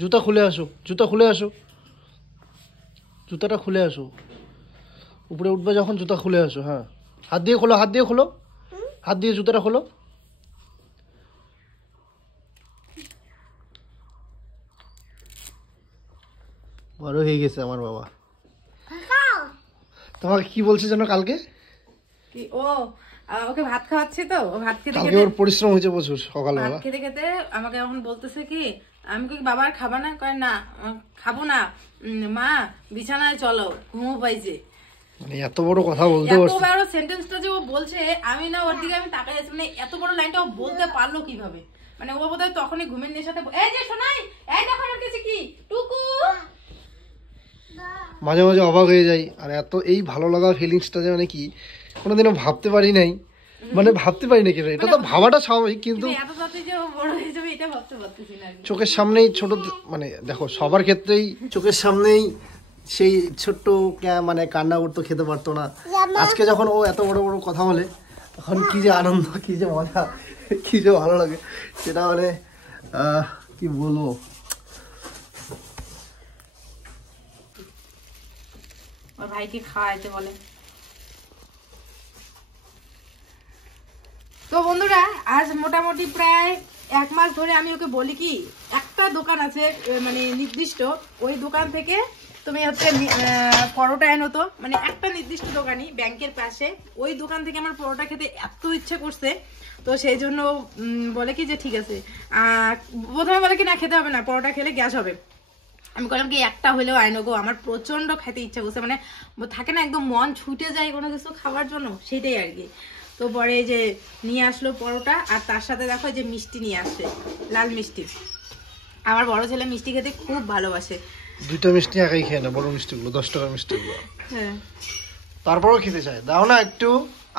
জুতা খুলে আসো, জুতা খুলে আসো, জুতাটা খুলে আসো। উপরে উঠবে যখন জুতা খুলে আসো। হ্যাঁ, হাত দিয়ে খোলো, হাত দিয়ে খোলো, হাত দিয়ে জুতাটা খোলো। বড় হয়ে গেছে আমার বাবা। তোমাকে কি বলছে যেন কালকে? কি ও ওকে ভাত খাওয়াচ্ছে তো, ও ভাত খেতে কালকে ওর পরিশ্রম হয়েছে প্রচুর সকালবেলা। ভাত খেতে খেতে আমাকে এখন বলতেছে কি, আমি কি বাবার খাবা না? কয় না খাবো না মা, বিছানায় চলো, ঘুমো পাইছে। মানে এত বড় কথা বলতে এত পারছে। বড় সেন্টেন্সটা যে ও বলছে, আমি না ওর দিকে আমি তাকাই আছি, মানে এত বড় লাইনটা ও বলতে পারলো কিভাবে? মানে ও বোধহয় তখনই ঘুমের নেশাতে, এই যে শোনাই, এই দেখো আমার কাছে কি টুকু। মাঝে মাঝে অবাক হয়ে যাই। আর এত এই ভালো লাগা ফিলিংসটা যে মানে কি কোনোদিনও ভাবতে পারি নাই, মানে ভাবতে পারি না কেন। এটা তো ভাবাটা স্বাভাবিক, কিন্তু এত তাড়াতাড়ি যে ও বড় হয়ে যাবে এটা ভাবতে পারতেছি না। চোখের সামনেই ছোট, মানে দেখো সবার ক্ষেত্রেই চোখের সামনেই সেই ছোট্ট মানে কান্না করতো, খেতে পারতো না। আজকে যখন ও এত বড় বড় কথা বলে তখন কি যে আনন্দ, কি যে মজা, কি যে ভালো লাগে সেটা মানে কি বলবো। ওর ভাইকে খাওয়াইতে বলে। তো বন্ধুরা, আজ মোটামুটি প্রায় 1 মাস ধরে আমি ওকে বলি কি, একটা দোকান আছে মানে নির্দিষ্ট, ওই দোকান থেকে তুমি হচ্ছে পরোটা এনো তো, মানে একটা নির্দিষ্ট দোকানই ব্যাংকের পাশে, ওই দোকান থেকে আমার পরোটা খেতে এত ইচ্ছে করছে। তো সেই জন্য বলে কি যে ঠিক আছে, প্রথমে বলে কি না খেতে হবে না, পরোটা খেলে গ্যাস হবে। আমি বললাম কি একটা হলেও আইনো গো, আমার প্রচন্ড খেতে ইচ্ছা করছে, মানে থাকে না একদম মন ছুটে যায় কোনো কিছু খাওয়ার জন্য, সেটাই আর কি। তো পরে যে নিয়ে আসলো পরোটা, আর তার সাথে দেখো যে মিষ্টি নিয়ে আসছে, লাল মিষ্টি। আমার বড় ছেলে মিষ্টি খেতে খুব ভালোবাসে। দুইটা মিষ্টি একাই খেয়ে না, বড় মিষ্টিগুলো 10 টাকার মিষ্টিগুলো। হ্যাঁ, তারপরেও খেতে চায়, দাও না একটু,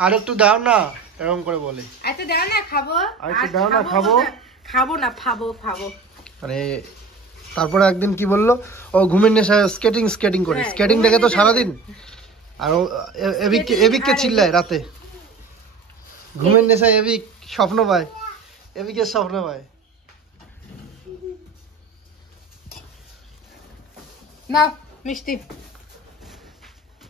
আর একটু দাও না, এরকম করে বলে। আচ্ছা দাও না খাবো, আর একটু দাও না, খাবো। খাবো না, খাবো খাবো। মানে তারপরে একদিন কি বললো, ও ঘুমের নেশায় স্কেটিং করে, স্কেটিং দেখে তো সারাদিন। আর ও এবিককে চিল্লায় রাতে, ঘুমের নেশায় এবিক স্বপ্ন পায়, এবিকের স্বপ্ন পায়। নাও মিষ্টি,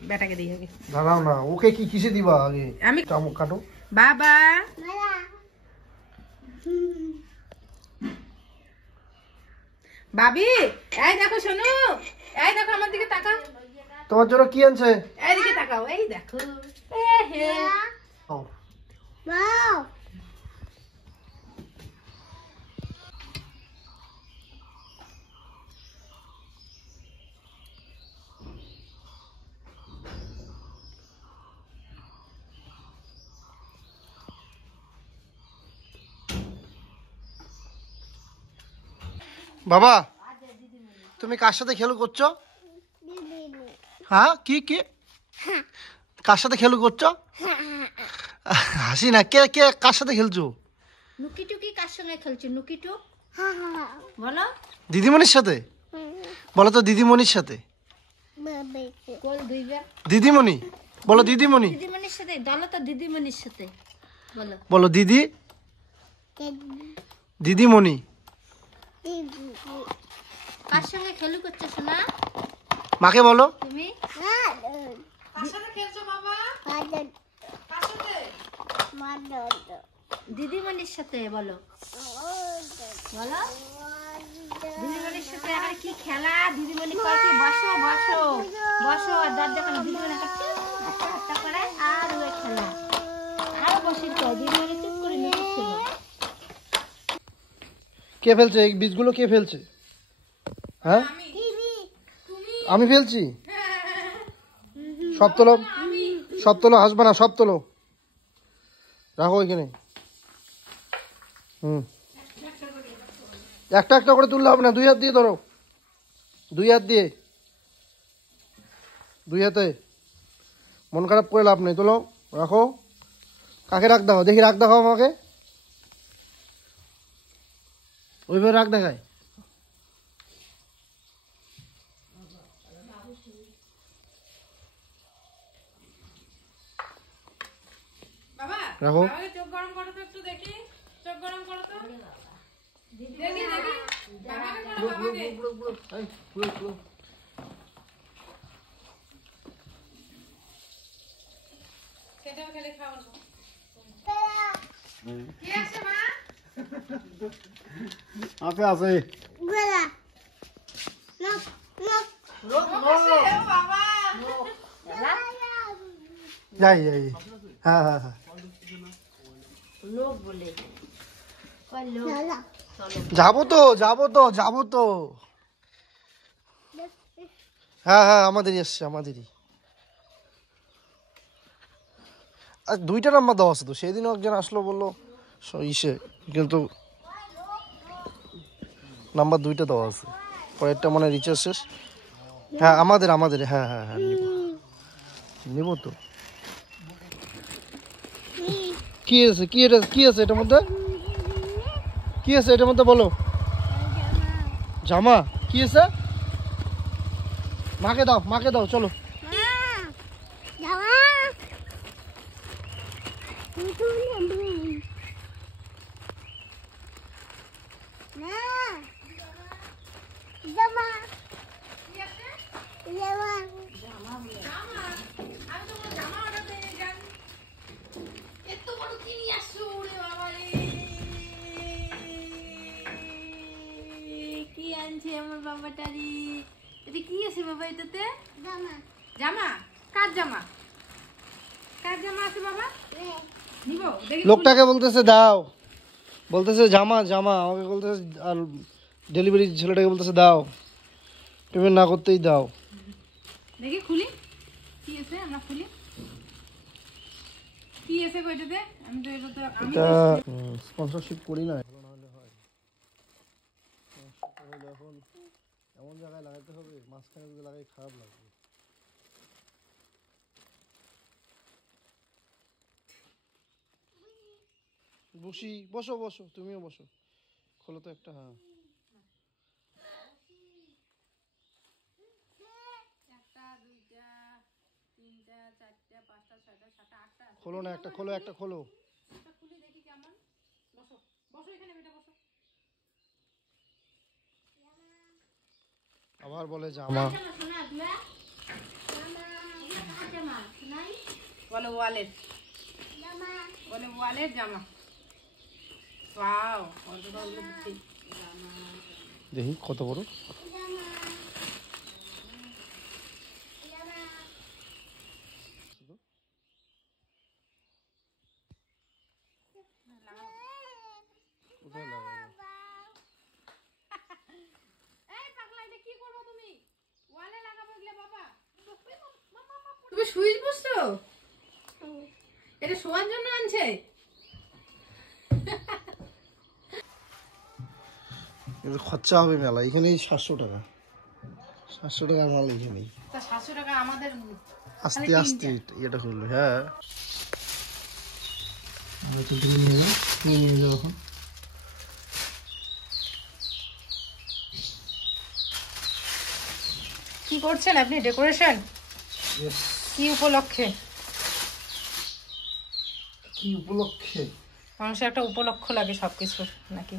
বেটাকে দিই আগে। দাঁড়াও না, ওকে কি কিসে দিবা আগে? আমি চামচ কাটো। বাবা ভাবি, এই দেখো শোনো, এই দেখো আমার দিকে তাকাও। তোমার জন্য কি আনছে? এইদিকে তাকাও, এই দেখো। বাবা, তুমি কার সাথে খেলু করছো? হ্যাঁ, কি কি কার সাথে খেলু করছো? হাসি না, কে কে কার সাথে খেলছো? নুকি টুকি কার সঙ্গে খেলছো? নুকি টুক বলো। দিদিমণির সাথে বলো তো, দিদিমণির সাথে। দিদিমণি বলো, দিদিমণি। দিদিমণির সাথে বলো তো, দিদিমণির সাথে বলো। বলো দিদি, দিদিমণি। কার সঙ্গে খেলু করছো শোনা? মাকে বলো। তুমি কার সাথে খেলছো বাবা? কার সাথে? দিদিমণির সাথে বলো, বলো। দিদিমণির সাথে আর কি খেলা? দিদিমণি কয় কি বসো বসো বসো, আর দরজা করে দিদিমণি একটা করে আর ওই খেলা আর বসে তো দিদিমণি চুপ করে নিচ্ছিল। কে ফেলছে এই বীজগুলো? কে ফেলছে? হ্যাঁ, আমি ফেলছি। সব তোলো, সব তোলো, হাসবা না, সব তোলো, রাখো এখানে। একটা একটা করে তুললে হবে না, 2 হাত দিয়ে ধরো, 2 হাত দিয়ে, 2 হাতে। মন খারাপ করে লাভ নেই, তোলো, রাখো। কাকে রাখ দেখাও দেখি, রাখ দেখাও আমাকে, ওইভাবে রাখ দেখায়। বাবা, রাখো। বাবাকে চোখ গরম করো তো একটু দেখি, চোখ গরম করো তো দেখি দেখি। বাবাকে সেটাও খেলে খাওয়াবো। কে আছে মা? আছে আছে বাবা যাই যাই হ্যাঁ হ্যাঁ হ্যাঁ লোক বলে যাবো তো যাবো তো যাবো তো হ্যাঁ হ্যাঁ আমাদেরই এসছে আমাদেরই আর 2টা নাম্বার দেওয়া আছে তো সেদিনও একজন আসলো বললো ইসে কিন্তু নাম্বার 2টা দেওয়া আছে পরেরটা মনে রিচার্জ শেষ হ্যাঁ আমাদের আমাদের হ্যাঁ হ্যাঁ হ্যাঁ নিব তো কি আছে কি আছে এটার মধ্যে কি আছে এটার মধ্যে বলো জামা কি আছে মাকে দাও চলো কি আনছে আমার বাবাটারি? এটা কি আছে বাবা এটাতে? জামা কার জামা? কার জামা আছে বাবা? নিব দেখি। লোকটাকে বলতেছে দাও বলতেছে জামা জামা আমাকে বলতেছে আর ডেলিভারি ছেলেটাকে বলতেছে দাও পেমেন্ট না করতেই দাও দেখি খুলি কি আছে আমরা খুলি কি আছে কইটাতে আমি তো এটা তো আমি এটা স্পন্সরশিপ করি না এখন এমন জায়গায় লাগাতে হবে মাঝখানে যদি লাগাই খারাপ লাগবে বসো বসো তুমিও বসো খোলো তো একটা হ্যাঁ একটা দুইটা তিনটা চারটা পাঁচটা ছয়টা সাতটা আটটা খোলো না একটা খোলো একটা খোলো একটা খুলি দেখি কেমন বসো বসো এখানে বেটা বসো আবার বলে জামা শোনা তুই জামা শোনাই বলো ওয়ালেট বলে ওয়ালেট জামা ওয়াও কতটা হলো দেখি দেখি কত বড় কোথায় লাগাবো এই পাগলা এটা কি করবে তুমি ওয়ালে লাগাবো এগুলা বাবা তুমি সুইচ বুঝছো এটা শোয়ার জন্য আনছে কিন্তু খরচা হবে মেলা এখানেই 700 টাকা মাল এখানেই তা 700 টাকা আমাদের আস্তে আস্তে এটা করলো হ্যাঁ নিয়ে যাও এখন কি করছেন আপনি ডেকোরেশন কি উপলক্ষে কি উপলক্ষে মানুষের একটা উপলক্ষ লাগে সবকিছু নাকি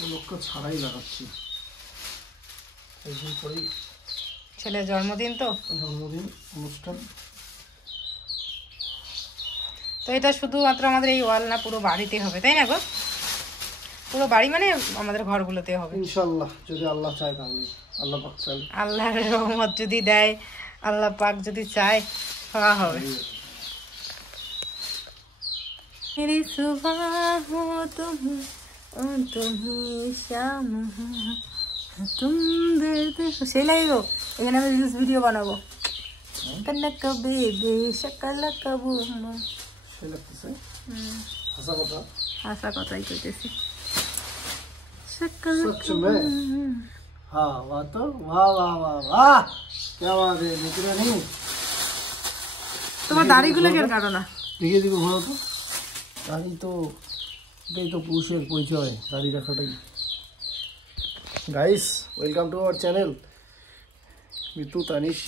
উপলক্ষ ছাড়াই লাগাচ্ছি একদিন পরেই ছেলের জন্মদিন তো জন্মদিন অনুষ্ঠান তো এটা শুধুমাত্র আমাদের এই ওয়াল না পুরো বাড়িতে হবে তাই না গো পুরো বাড়ি মানে আমাদের ঘরগুলোতে হবে ইনশাআল্লাহ যদি আল্লাহ চায় তাহলে আল্লাহ পাক চাইলে আল্লাহর রহমত যদি দেয় আল্লাহ পাক যদি চায় হওয়া হবে मेरी सुबह हो तुम ही शाम हो तुम दर्द हो সেই লাগো এখানে আমি রিলস ভিডিও বানাবো কনক বেবে शकल কবুম সে লাগতেছে হাসা কথাই কইতেছি शकल सच में हाँ वाह तो वाह वाह वाह वाह क्या बात है दिख रहा नहीं তোমার দাড়িগুলো কেন কাটো না দিকে দিকে ঘোরো তো দাড়ি তো এটাই তো পুরুষের পরিচয় দাড়ি রাখাটাই guys welcome to our channel Mitu Tanish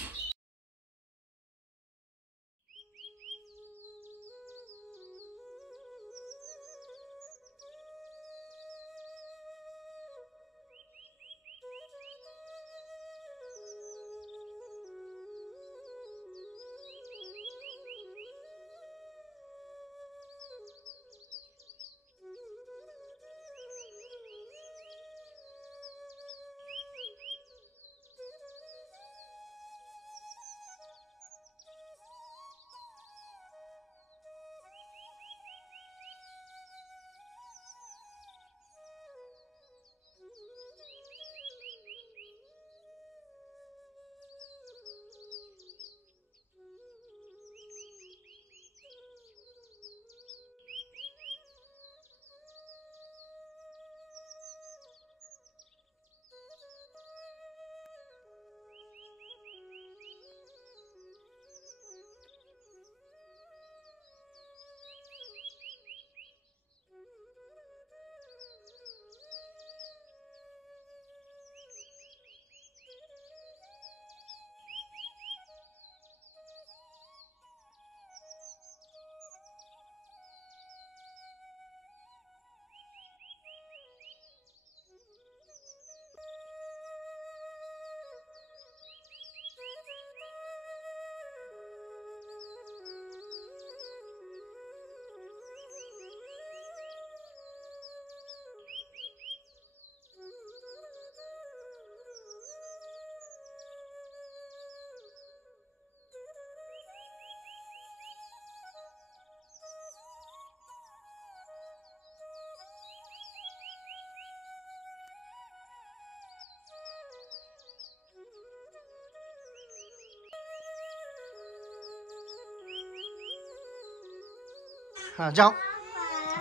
হ্যাঁ যাও,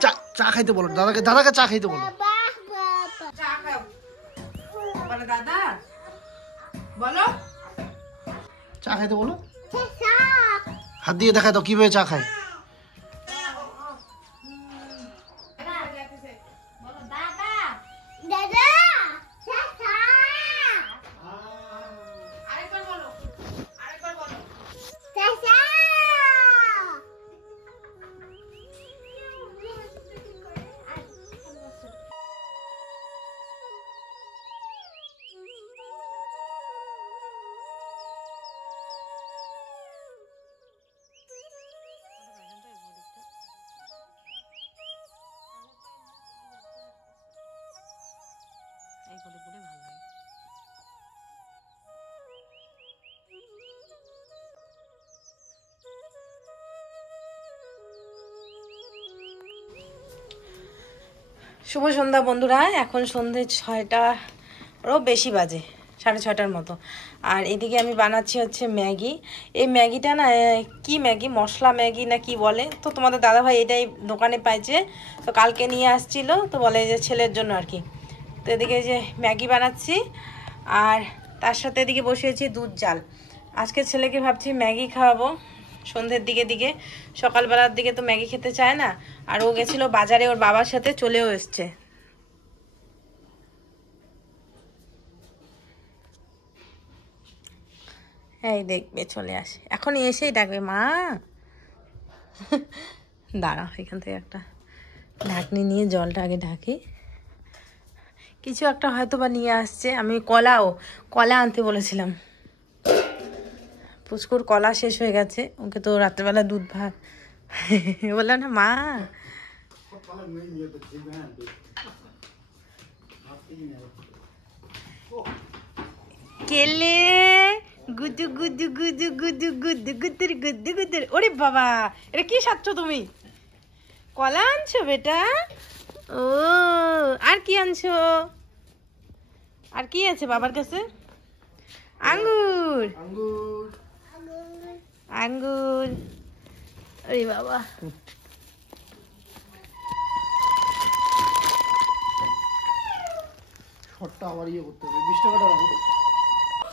চা চা খাইতে বলো, দাদাকে দাদাকে চা খাইতে বলো। চা খাও বলো দাদা, বলো চা খাইতে বলো, হাত দিয়ে দেখায় তো কিভাবে চা খায়। বলো দাদা। আরেকবার বলো, আরেকবার বলো। শুভ সন্ধ্যা বন্ধুরা, এখন সন্ধ্যে 6টারও বেশি বাজে, 6:30টার মতো। আর এদিকে আমি বানাচ্ছি হচ্ছে ম্যাগি। এই ম্যাগিটা না কি ম্যাগি, মশলা ম্যাগি না কি বলে, তো তোমাদের দাদাভাই এটাই দোকানে পাইছে, তো কালকে নিয়ে আসছিল, তো বলে যে ছেলের জন্য আর কি। তো এদিকে যে ম্যাগি বানাচ্ছি, আর তার সাথে এদিকে বসিয়েছি দুধ জাল। আজকে ছেলেকে ভাবছি ম্যাগি খাওয়াবো সন্ধ্যের দিকে। সকালবেলার দিকে তো ম্যাগি খেতে চায় না, আর ও গেছিল বাজারে ওর বাবার সাথে, চলেও এসছে। এই দেখবে চলে আসে, এখন এসেই ডাকবে মা। দাঁড়া, এখান থেকে একটা ঢাকনি নিয়ে জলটা আগে ঢাকি। কিছু একটা হয়তো বা নিয়ে আসছে। আমি কলা আনতে বলেছিলাম, পুচকুর কলা শেষ হয়ে গেছে, ওকে তো রাত্রেবেলা দুধ ভাত বললাম না মা। কেলে গুদু গুদু গুদু গুদু গুদু গুদুর গুদু গুদুর। ওরে বাবা, এটা কি সাচ্ছ তুমি? কলা আনছো বেটা? ও, আর কি আনছো? আর কি আছে বাবার কাছে? আঙ্গুর। আঙ্গুর। আরে বাবা,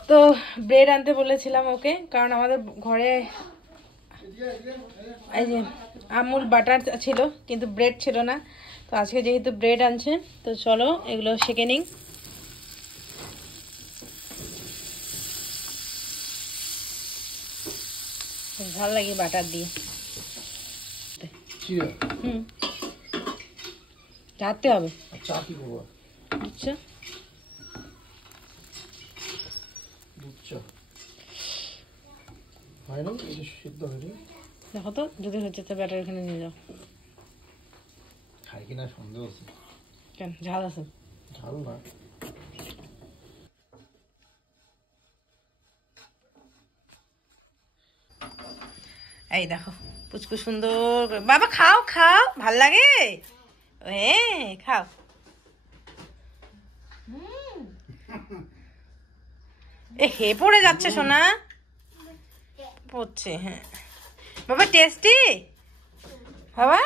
তো ব্রেড আনতে বলেছিলাম ওকে, কারণ আমাদের ঘরে এই যে আমুল বাটার ছিল কিন্তু ব্রেড ছিল না। তো আজকে যেহেতু ব্রেড আনছে, তো চলো এগুলো সেঁকে নিই। ভালো লাগে বাটার দিয়ে। হুম, চাটতে হবে। আচ্ছা কি করবো? আচ্ছা, হয় না, এটা সিদ্ধ হয়নি। দেখো তো যদি হচ্ছে তো ব্যাটার এখানে নিয়ে যাও। খাই কিনা সন্দেহ আছে। কেন, ঝাল আছে? ঝাল না, এই দেখো পুচকু সুন্দর করে। বাবা খাও খাও, ভাল লাগে। খাও। হে পড়ে যাচ্ছে সোনা, পড়ছে। হ্যাঁ বাবা, টেস্টি বাবা,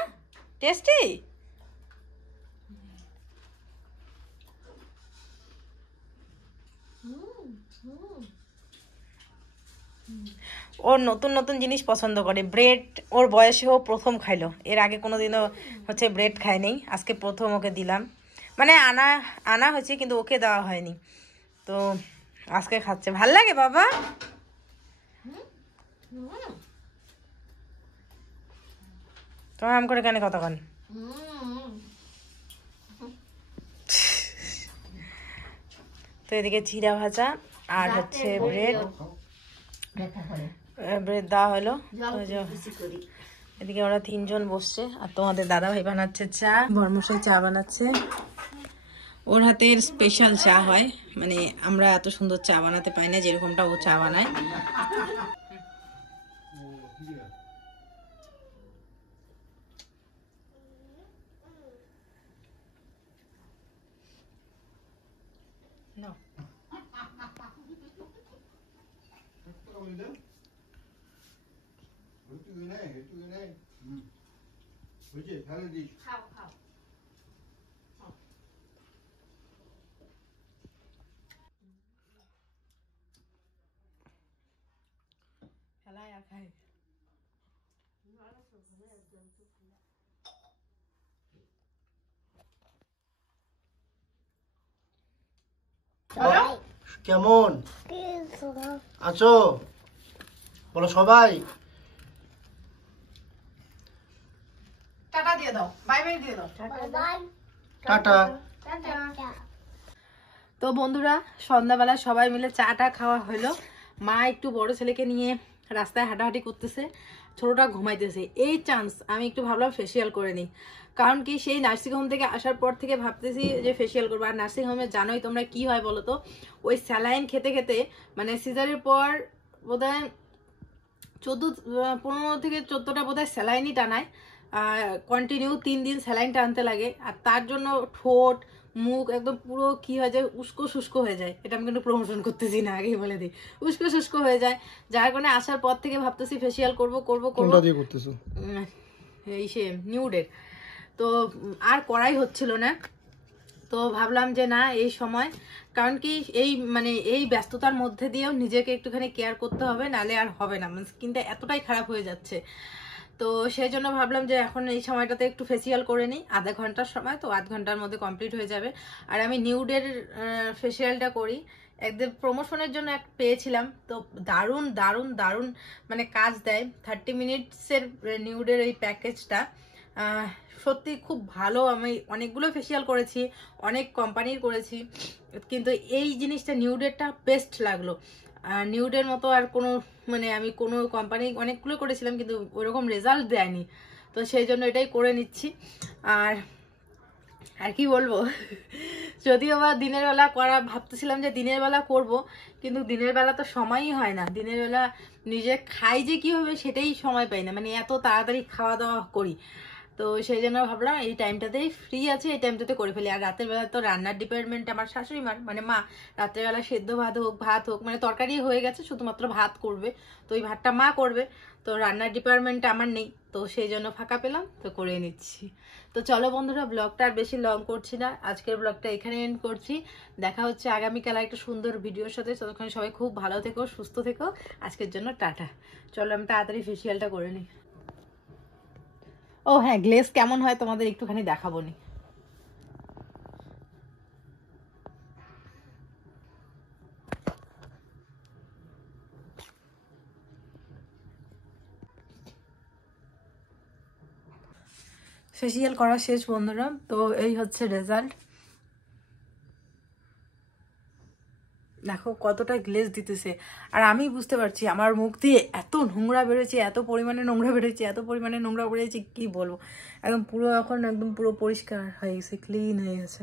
টেস্টি। ওর নতুন নতুন জিনিস পছন্দ করে। ব্রেড ওর বয়সেও প্রথম খাইলো, এর আগে কোনোদিনও হচ্ছে ব্রেড খায়নি, আজকে প্রথম ওকে দিলাম। মানে আনা হয়েছে কিন্তু ওকে দেওয়া হয়নি, তো আজকে খাচ্ছে। ভাল লাগে বাবা? তোমার আম করে কেন কতক্ষণ? তো এদিকে চিড়া ভাজা আর হচ্ছে ব্রেড দেওয়া হলো। এদিকে ওরা 3 জন বসছে, আর তোমাদের দাদা ভাই বানাচ্ছে চা, বর্মশাই চা বানাচ্ছে। ওর হাতের স্পেশাল চা হয়, মানে আমরা এত সুন্দর চা বানাতে পারি না যেরকমটা ও চা বানায়। খাও খাও। খেলায় আর খাই। কেমন আছো বলো সবাই। টাটা দিয়ে দাও, বাই বাই দিয়ে দাও। টাটা। তো বন্ধুরা সন্ধ্যাবেলা সবাই মিলে চাটা খাওয়া হলো। মা একটু বড় ছেলেকে নিয়ে রাস্তায় হাঁটাহাঁটি করতেছে, ছোটটা ঘুমাইতেছে। এই চান্স আমি একটু ভাবলাম ফেসিয়াল করে নিই, কারণ কি সেই নার্সিংহোম থেকে আসার পর থেকে ভাবতেছি যে ফেসিয়াল করবো। আর নার্সিংহোমে জানোই তোমরা কি হয় বলো তো, ওই স্যালাইন খেতে খেতে মানে সিজারের পর বোধহয় 15 থেকে 14টা বোধহয় স্যালাইনই টানায়, কন্টিনিউ 3 দিন স্যালাইন টানতে লাগে। আর তার জন্য ঠোঁট মুখ একদম পুরো কি হয়ে যায়, উস্কো শুষ্ক হয়ে যায়। এটা আমি কিন্তু প্রমোশন করতেছি না, আগেই বলে দিই, উস্কো শুষ্ক হয়ে যায়। যার কারণে আসার পর থেকে ভাবতেছি ফেসিয়াল করবো করবো করবো। কোনটা দিয়ে করতেছো? এই সে নিউডের। তো আর করাই হচ্ছিল না। তো ভাবলাম যে না এই সময়, কারণ কি এই মানে এই ব্যস্ততার মধ্যে দিয়েও নিজেকে একটুখানি কেয়ার করতে হবে, নালে আর হবে না, মানে স্কিনটা এতটাই খারাপ হয়ে যাচ্ছে। তো সেই জন্য ভাবলাম যে এখন এই সময়টাতে একটু ফেসিয়াল করে নিই, আধা ঘন্টার সময়, তো আধ ঘন্টার মধ্যে কমপ্লিট হয়ে যাবে। আর আমি নিউডের ফেসিয়ালটা করি, একদম প্রমোশনের জন্য পেয়েছিলাম, তো দারুণ দারুণ দারুণ মানে কাজ দেয়। 30 মিনিটসের নিউডের এই প্যাকেজটা সত্যি খুব ভালো। আমি অনেকগুলো ফেসিয়াল করেছি, অনেক কোম্পানির করেছি, কিন্তু এই জিনিসটা নিউডেরটা বেস্ট লাগলো। নিউডের মতো আর কোনো মানে আমি কোনো কোম্পানি অনেকগুলো করেছিলাম কিন্তু ওরকম রেজাল্ট দেয়নি, তো সেই জন্য এটাই করে নিচ্ছি। আর আর কি বলবো, যদিও বা দিনের বেলা করা ভাবতেছিলাম যে দিনের বেলা করব, কিন্তু দিনের বেলা তো সময়ই হয় না। দিনের বেলা নিজে খাই যে কি হবে সেটাই সময় পাই না, মানে এত তাড়াতাড়ি খাওয়া দাওয়া করি। তো সেই জন্য ভাবলাম এই টাইমটাতেই ফ্রি আছে, এই টাইমটাতে করে ফেলি। আর রাতের বেলা তো রান্নার ডিপার্টমেন্ট আমার শাশুড়ি মার, মানে মা রাতের বেলা সেদ্ধ ভাত হোক মানে তরকারি হয়ে গেছে, শুধুমাত্র ভাত করবে, তো ওই ভাতটা মা করবে। তো রান্নার ডিপার্টমেন্ট আমার নেই, তো সেই জন্য ফাঁকা পেলাম, তো করে নিচ্ছি। তো চলো বন্ধুরা, ব্লগটা আর বেশি লং করছি না, আজকের ব্লগটা এখানে এন্ড করছি। দেখা হচ্ছে আগামীকাল একটা সুন্দর ভিডিওর সাথে। ততক্ষণ সবাই খুব ভালো থেকো, সুস্থ থেকো। আজকের জন্য টাটা। চলো আমি তাড়াতাড়ি ফেসিয়ালটা করে নিই। ও হ্যাঁ, গ্লেজ কেমন হয় তোমাদের একটুখানি দেখাবো নি। ফেসিয়াল করা শেষ বন্ধুরা, তো এই হচ্ছে রেজাল্ট। দেখো কতটা গ্লেজ দিতেছে। আর আমি বুঝতে পারছি আমার মুখ দিয়ে এত নোংরা বেরোচ্ছে, এত পরিমাণে নোংরা বেরোচ্ছে কি বলবো। একদম পুরো এখন একদম পুরো পরিষ্কার হয়ে গেছে, ক্লিন হয়ে গেছে।